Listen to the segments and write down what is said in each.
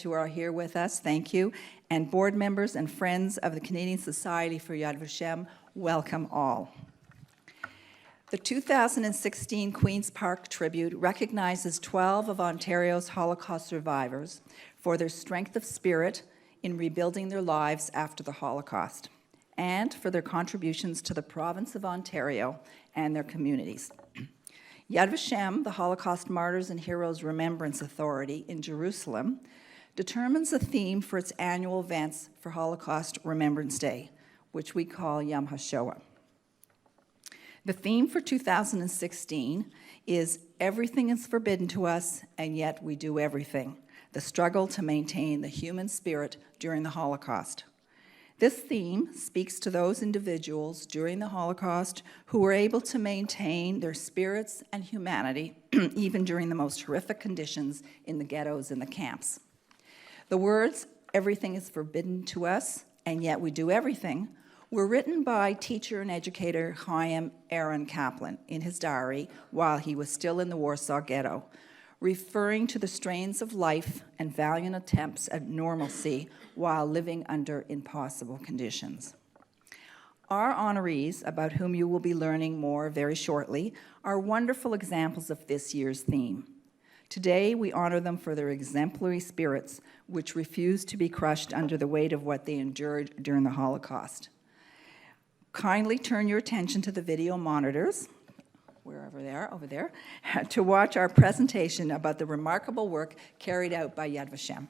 who are here with us, thank you. And board members and friends of the Canadian Society for Yad Vashem, welcome all. The 2016 Queen's Park Tribute recognizes 12 of Ontario's Holocaust survivors for their strength of spirit in rebuilding their lives after the Holocaust, and for their contributions to the province of Ontario and their communities. Yad Vashem, the Holocaust Martyrs and Heroes Remembrance Authority in Jerusalem, determines a theme for its annual events for Holocaust Remembrance Day, which we call Yom HaShoah. The theme for 2016 is Everything is Forbidden to Us, and Yet We Do Everything, the struggle to maintain the human spirit during the Holocaust. This theme speaks to those individuals during the Holocaust who were able to maintain their spirits and humanity even during the most horrific conditions in the ghettos and the camps. The words, everything is forbidden to us, and yet we do everything, were written by teacher and educator Erin Kaplan in his diary while he was still in the Warsaw Ghetto, referring to the strains of life and valiant attempts at normalcy while living under impossible conditions. Our honorees, about whom you will be learning more very shortly, are wonderful examples of this year's theme. Today, we honor them for their exemplary spirits, which refused to be crushed under the weight of what they endured during the Holocaust. Kindly turn your attention to the video monitors, wherever they are, over there, to watch our presentation about the remarkable work carried out by Yad Vashem.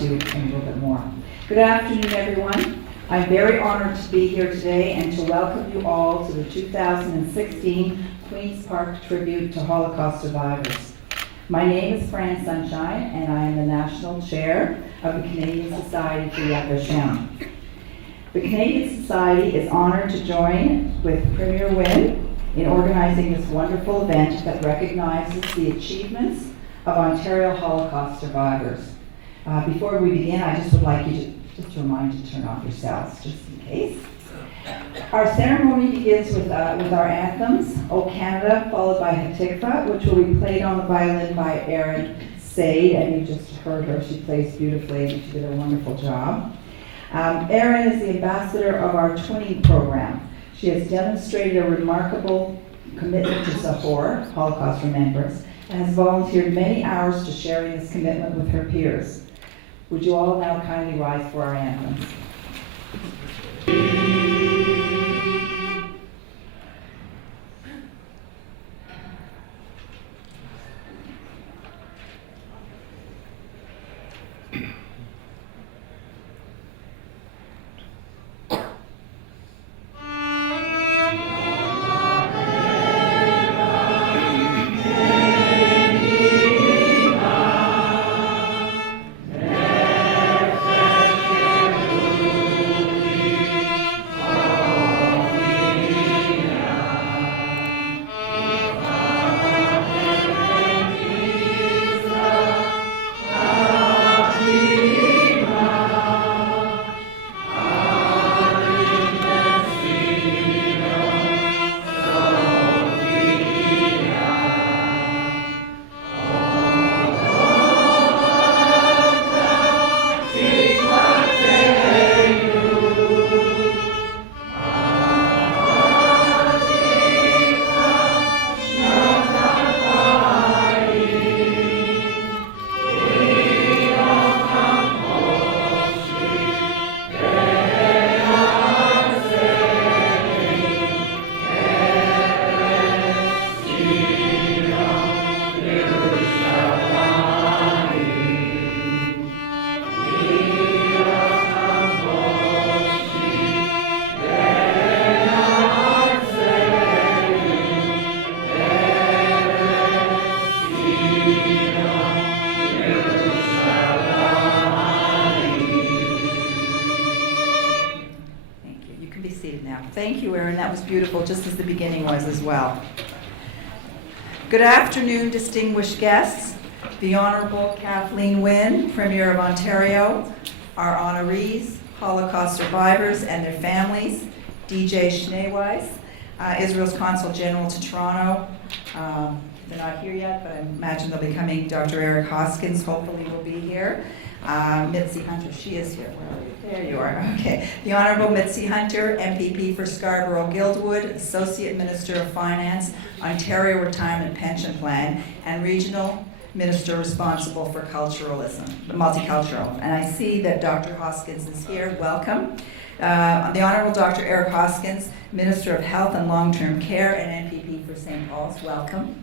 to you in a little bit more. Good afternoon, everyone. I'm very honored to be here today and to welcome you all to the 2016 Queen's Park Tribute to Holocaust Survivors. My name is Fran Sunshine, and I am the National Chair of the Canadian Society for Yad Vashem. The Canadian Society is honored to join with Premier Wynne in organizing this wonderful event that recognizes the achievements of Ontario Holocaust survivors. Before we begin, I just would like you to just remind you to turn off your cells, just in case. Our ceremony begins with our anthems, O Canada, followed by Hatikva, which will be played on the violin by Erin, and you just heard her. She plays beautifully, and she did a wonderful job. Erin is the ambassador of our twinning program. She has demonstrated a remarkable commitment to Sahor, Holocaust remembrance, and has volunteered many hours to sharing this commitment with her peers. Would you all now kindly rise for our anthems? Thank you, Erin. That was beautiful, just as the beginning was as well. Good afternoon, distinguished guests. The Honorable Kathleen Wynne, Premier of Ontario, our honorees, Holocaust survivors and their families, DJ Schneeweiss, Israel's Consul General to Toronto. They're not here yet, but I imagine they'll be coming. Dr. Eric Hoskins hopefully will be here. Mitzi Hunter, she is here. Where are you? There you are. Okay. The Honorable Mitzi Hunter, MPP for Scarborough-Guildwood, Associate Minister of Finance, Ontario Retirement Pension Plan, and Regional Minister responsible for multicultural. And I see that Dr. Hoskins is here. Welcome. The Honorable Dr. Eric Hoskins, Minister of Health and Long-Term Care and MPP for St. Paul's. Welcome.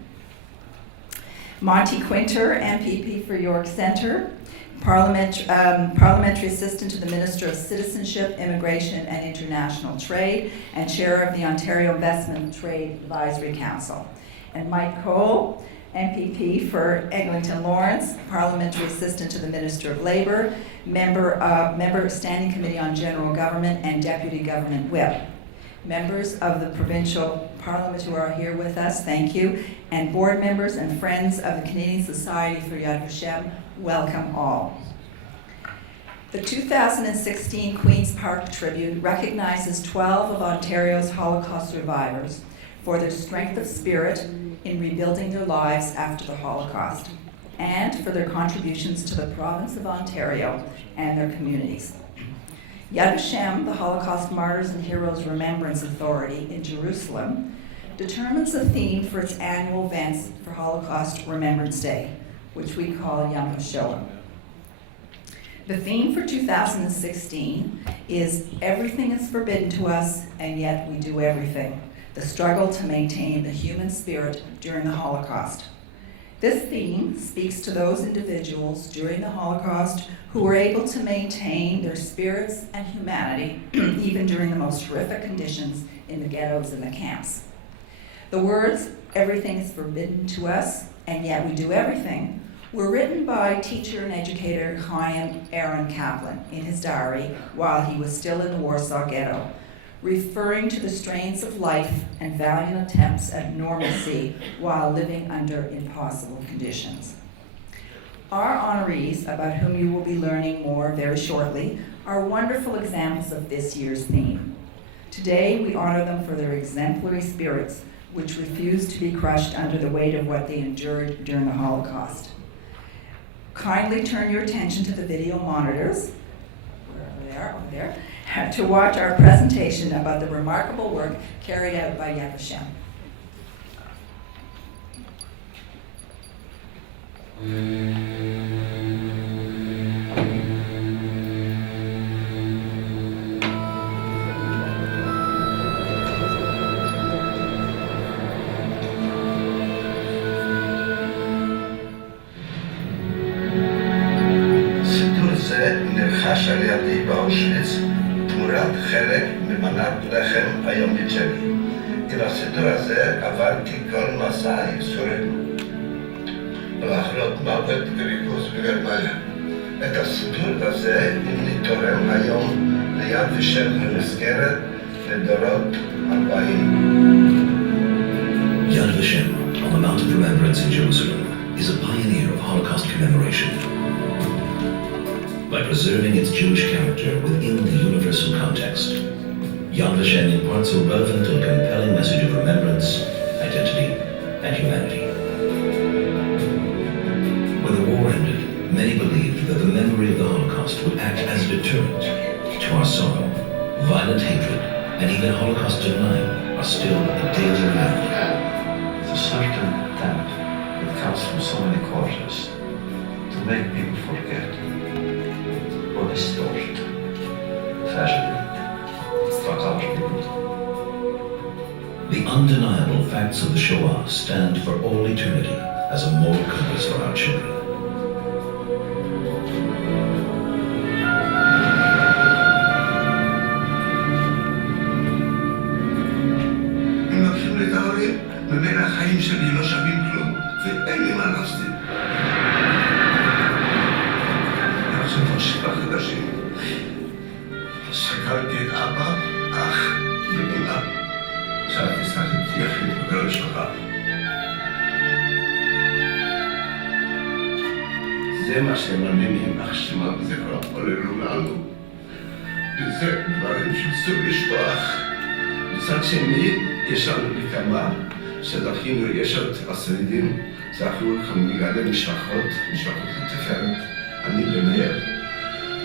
Monty Quinter, MPP for York Centre, Parliamentary Assistant to the Minister of Citizenship, Immigration and International Trade, and Chair of the Ontario Investment and Trade Advisory Council. And Mike Cole, MPP for Eglinton Lawrence, Parliamentary Assistant to the Minister of Labour, member of Standing Committee on General Government and Deputy Government Whip. Members of the Provincial Parliament who are here with us, thank you. And board members and friends of the Canadian Society for Yad Vashem, welcome all. The 2016 Queen's Park Tribute recognizes 12 of Ontario's Holocaust survivors for their strength of spirit in rebuilding their lives after the Holocaust, and for their contributions to the province of Ontario and their communities. Yad Vashem, the Holocaust Martyrs and Heroes Remembrance Authority in Jerusalem, determines a theme for its annual events for Holocaust Remembrance Day, which we call Yom HaShoah. The theme for 2016 is Everything is Forbidden to Us, and Yet We Do Everything, the struggle to maintain the human spirit during the Holocaust. This theme speaks to those individuals during the Holocaust who were able to maintain their spirits and humanity even during the most horrific conditions in the ghettos and the camps. The words, "Everything is forbidden to us, and yet we do everything," were written by teacher and educator Erin in his diary while he was still in the Warsaw Ghetto, referring to the strains of life and valiant attempts at normalcy while living under impossible conditions. Our honorees, about whom you will be learning more very shortly, are wonderful examples of this year's theme. Today, we honor them for their exemplary spirits, which refused to be crushed under the weight of what they endured during the Holocaust. Kindly turn your attention to the video monitors, wherever they are, over there, to watch our presentation about the remarkable work carried out by Yad Vashem. נרכש על ידי באושוויץ תמורת חלק ממנת לחם היום בג'לי. כי לסידור הזה עברתי כל מסע הייסורים ולאחרות מוות וריכוז בגרמניה. את הסידור הזה אני תורם היום ליד ושם במסגרת לדורות הבאים. Yad Vashem, on the Mount of Remembrance in Jerusalem, is a pioneer of Holocaust commemoration. By preserving its Jewish character within the universal context, Yad Vashem imparts a relevant and compelling message of remembrance, identity, and humanity. When the war ended, many believed that the memory of the Holocaust would act as a deterrent to our sorrow. Violent hatred and even Holocaust denial are still a daily reality. There's a certain doubt that comes from so many quarters to make people forget or distort tragedy from our people. The undeniable facts of the Shoah stand for all eternity as a moral compass for our children. הם לוקחים לי את ההורים, ממילא החיים שלי לא שווים כלום, ואין לי מה להפסיד. עכשיו כבר 7 חודשים. שכרתי את אבא, אח ואמא. שאלתי סחתי יחיד בכל המשפחה. זה מה שהם עונים יימח שמה וזכרו עוללו לנו. וזה דברים שאסור לשכוח. מצד שני, יש לנו נקמה שזכינו, יש עוד השרידים, זכו מגדל משפחות לתפארת, אני ביניהם,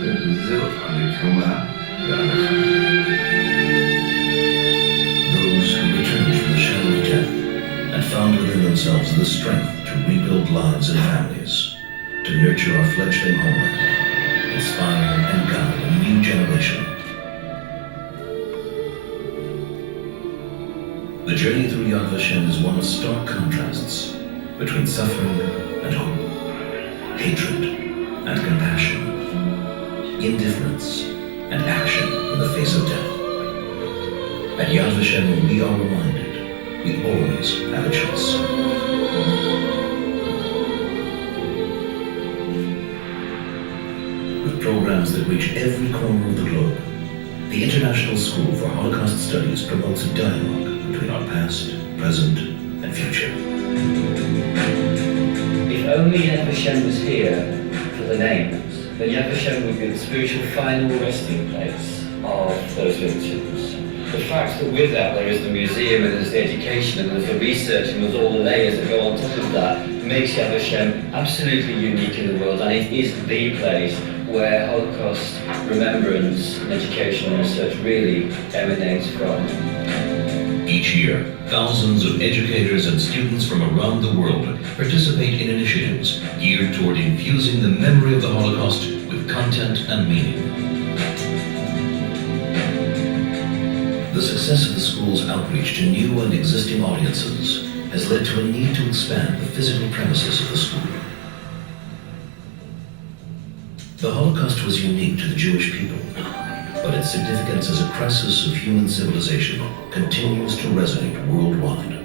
וזהו הנקמה והנחמה. Those who returned from the shadow of death and found within themselves the strength to rebuild lives and families, to nurture our fledgling homeland, inspire and guide a new generation. The journey through Yad Vashem is one of stark contrasts between suffering and hope, hatred and compassion, indifference and action in the face of death. At Yad Vashem, we are reminded we always have a choice. With programs that reach every corner of the globe, the International School for Holocaust Studies promotes a dialogue between our past, present, and future. If only Yad Vashem was here for the names, then Yad Vashem would be the spiritual final resting place of those victims. The fact that with that there is the museum and there's the education and there's the research and there's all the layers that go on top of that makes Yad Vashem absolutely unique in the world, and it is the place where Holocaust remembrance and education and research really emanates from. Each year, thousands of educators and students from around the world participate in initiatives geared toward infusing the memory of the Holocaust with content and meaning. The success of the school's outreach to new and existing audiences has led to a need to expand the physical premises of the school. The Holocaust was unique to the Jewish people, but its significance as a crisis of human civilization continues to resonate worldwide.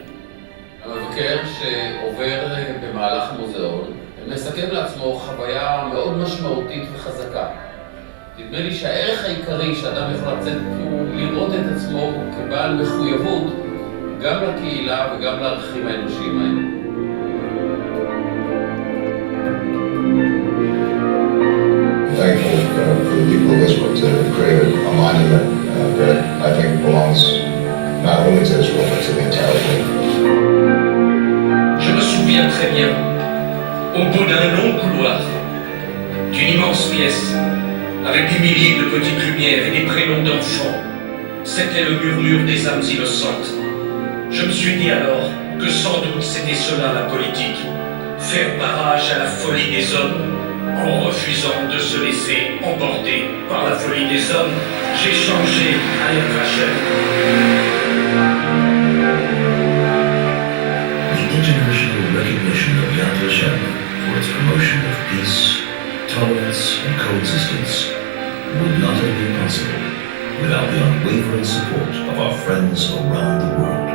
המבקר שעובר במהלך המוזיאון מסכם לעצמו חוויה מאוד משמעותית וחזקה. נדמה לי שהערך העיקרי שאדם יכול לצאת הוא לראות את עצמו כבעל מחויבות גם לקהילה וגם לערכים האנושיים האלה. Thankful for the people of Israel to create a monument that I think belongs not only to Israel but to the entire world. Je me souviens très bien, au bout d'un long couloir, d'une immense pièce, avec des milliers de petites lumières et des prénoms d'enfants, c'était le murmure des âmes innocentes. Je me suis dit alors que sans doute c'était cela la politique, faire barrage à la folie des hommes. En refusant de se laisser emporter par la folie des hommes, j'ai changé à Hatikva. The international recognition of Yad Vashem for its promotion of peace, tolerance, and coexistence would not have been possible without the unwavering support of our friends around the world.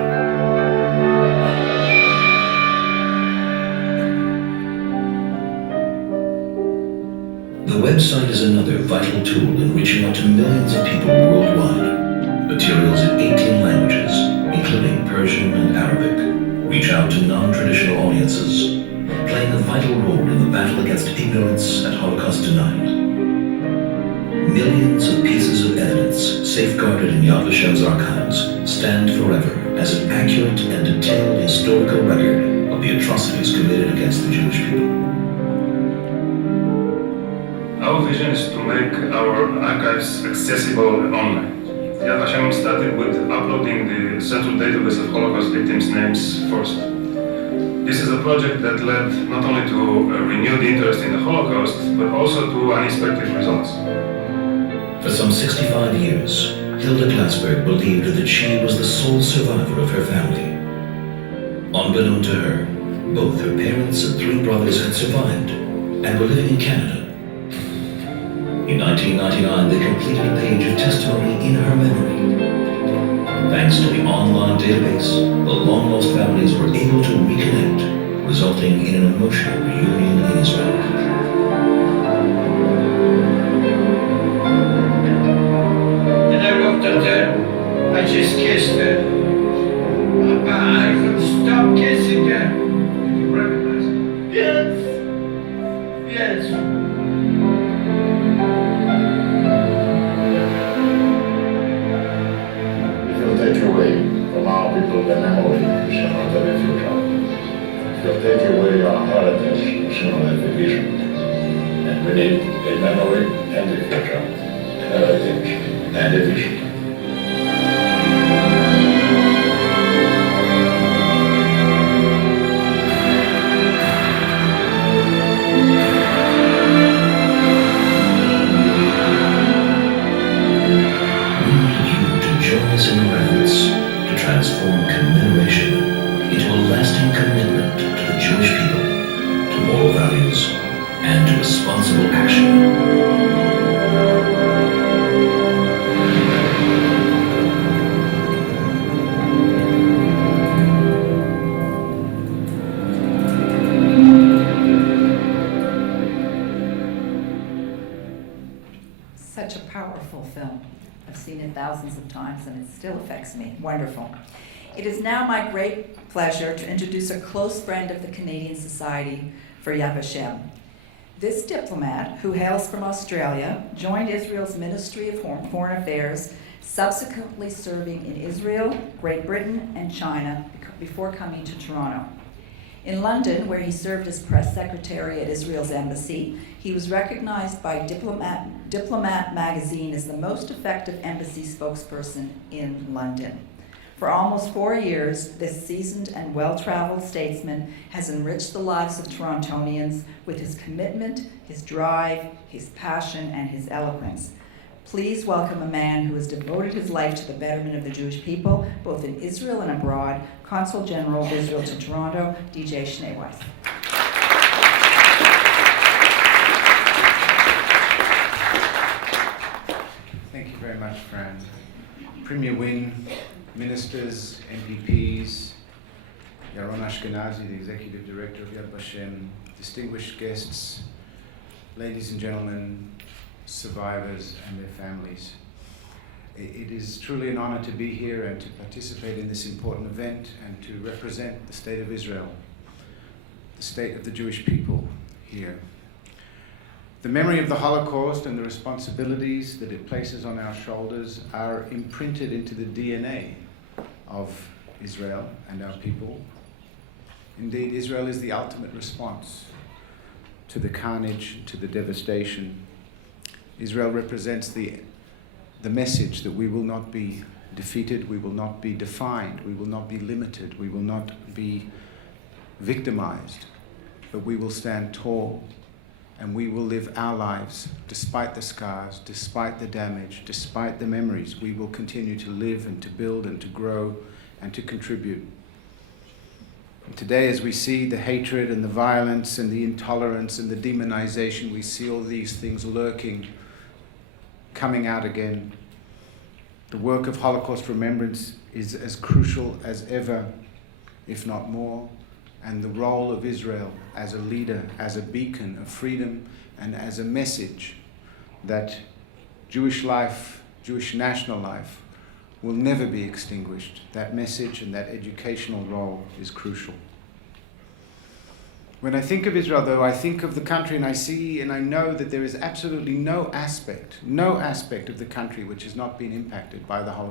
The website is another vital tool in reaching out to millions of people worldwide. Materials in 18 languages, including Persian and Arabic, reach out to non-traditional audiences, playing a vital role in the battle against ignorance and Holocaust denial. Millions of pieces of evidence safeguarded in Yad Vashem's archives stand forever as an accurate and detailed historical record of the atrocities committed against the Jewish people. Our vision is to make our archives accessible online. Yad Vashem started with uploading the central database of Holocaust victims' names first. This is a project that led not only to a renewed interest in the Holocaust, but also to unexpected results. For some 65 years, Hilda Glassberg believed that she was the sole survivor of her family. Unbeknown to her, both her parents and 3 brothers had survived and were living in Canada. In 1999, they completed a page of testimony in her memory. Thanks to the online database, the long-lost families were able to reconnect, resulting in an emotional reunion in Israel. And I looked at her, I just kissed her. I couldn't stop kissing her. Did you recognize her? Yes. Yes. Take away from our people the memory, you shall not have a future. If you take away our heritage, you shall not have a vision. And we need a memory and a future, a heritage and a vision. Transform commemoration into a lasting commitment to the Jewish people, to moral values, and to responsible action. Such a powerful film. I've seen it thousands of times and it still affects me. Wonderful. It is now my great pleasure to introduce a close friend of the Canadian Society for Yad Vashem. This diplomat, who hails from Australia, joined Israel's Ministry of Foreign Affairs, subsequently serving in Israel, Great Britain, and China before coming to Toronto. In London, where he served as press secretary at Israel's embassy, he was recognized by Diplomat magazine as the most effective embassy spokesperson in London. For almost 4 years, this seasoned and well-traveled statesman has enriched the lives of Torontonians with his commitment, his drive, his passion, and his eloquence. Please welcome a man who has devoted his life to the betterment of the Jewish people, both in Israel and abroad, Consul General of Israel to Toronto, DJ Schneeweiss. Thank you very much, Fran. Premier Wynne, ministers, MPPs, Yaron Ashkenazi, the Executive Director of Yad Vashem, distinguished guests, ladies and gentlemen, survivors and their families. It is truly an honor to be here and to participate in this important event and to represent the state of Israel, the state of the Jewish people here. The memory of the Holocaust and the responsibilities that it places on our shoulders are imprinted into the DNA of Israel and our people. Indeed, Israel is the ultimate response to the carnage, to the devastation. Israel represents the message that we will not be defeated, we will not be defined, we will not be limited, we will not be victimized, but we will stand tall and we will live our lives despite the scars, despite the damage, despite the memories. We will continue to live and to build and to grow and to contribute. And today, as we see the hatred and the violence and the intolerance and the demonization, we see all these things lurking, coming out again. The work of Holocaust remembrance is as crucial as ever, if not more, and the role of Israel as a leader, as a beacon of freedom, and as a message that Jewish life, Jewish national life, will never be extinguished. That message and that educational role is crucial. When I think of Israel, though, I think of the country and I see and I know that there is absolutely no aspect of the country which has not been impacted by the Holocaust.